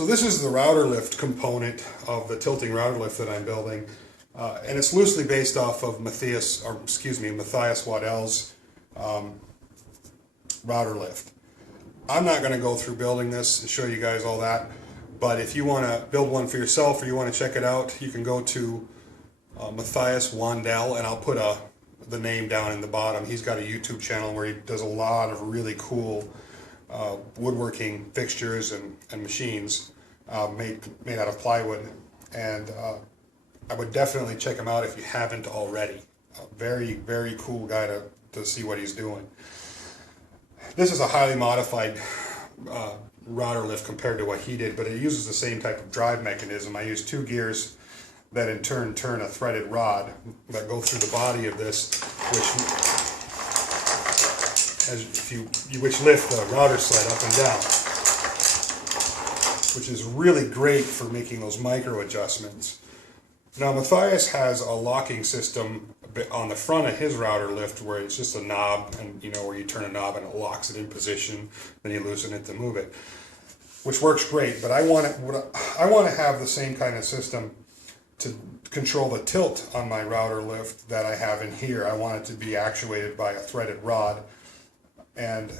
So this is the router lift component of the tilting router lift that I'm building, and it's loosely based off of Matthias Wandel's router lift. I'm not going to go through building this and show you guys all that, but if you want to build one for yourself or you want to check it out, you can go to Matthias Wandel, and I'll put the name down in the bottom. He's got a YouTube channel where he does a lot of really cool woodworking fixtures and machines made out of plywood, and I would definitely check him out if you haven't already. A very, very cool guy to see what he's doing. This is a highly modified router lift compared to what he did, but it uses the same type of drive mechanism. I use two gears that in turn turn a threaded rod that go through the body of this, which lift the router sled up and down, which is really great for making those micro adjustments. Now Matthias has a locking system on the front of his router lift where it's just a knob, and where you turn a knob and it locks it in position, then you loosen it to move it, which works great. But I want to have the same kind of system to control the tilt on my router lift that I have in here. I want it to be actuated by a threaded rod, and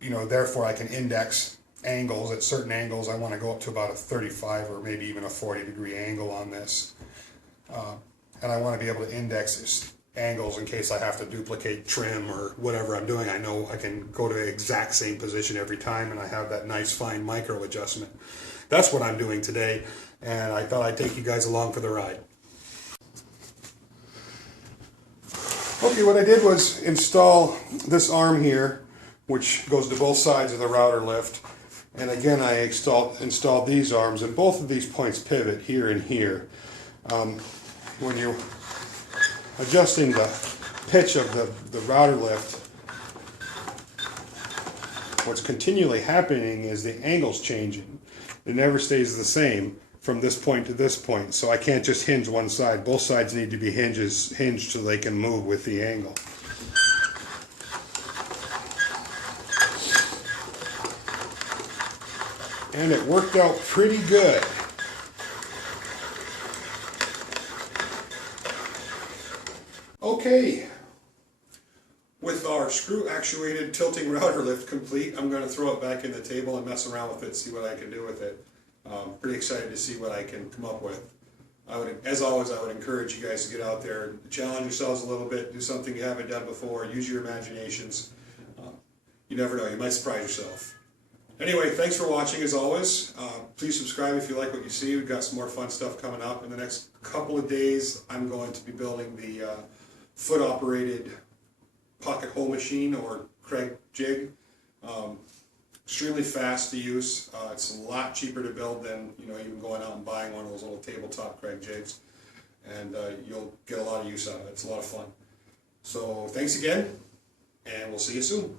therefore I can index angles. At certain angles I want to go up to about a 35 or maybe even a 40-degree angle on this, and I want to be able to index angles in case I have to duplicate trim or whatever I'm doing. I know I can go to the exact same position every time, and I have that nice fine micro adjustment. That's what I'm doing today, and I thought I'd take you guys along for the ride. Okay, what I did was install this arm here, which goes to both sides of the router lift. And again, I installed these arms, and both of these points pivot here and here. When you're adjusting the pitch of the router lift, what's continually happening is the angle's changing. It never stays the same from this point to this point, so I can't just hinge one side. Both sides need to be hinged so they can move with the angle. And it worked out pretty good. Okay, with our screw actuated tilting router lift complete, I'm going to throw it back in the table and mess around with it, see what I can do with it. Pretty excited to see what I can come up with. As always, I would encourage you guys to get out there and challenge yourselves a little bit, do something you haven't done before, use your imaginations. You never know, you might surprise yourself. Anyway, thanks for watching as always. Please subscribe if you like what you see. We've got some more fun stuff coming up. In the next couple of days, I'm going to be building the foot-operated pocket hole machine, or Craig jig. Extremely fast to use. It's a lot cheaper to build than even going out and buying one of those little tabletop Craig jigs, and you'll get a lot of use out of it. It's a lot of fun. So thanks again, and we'll see you soon.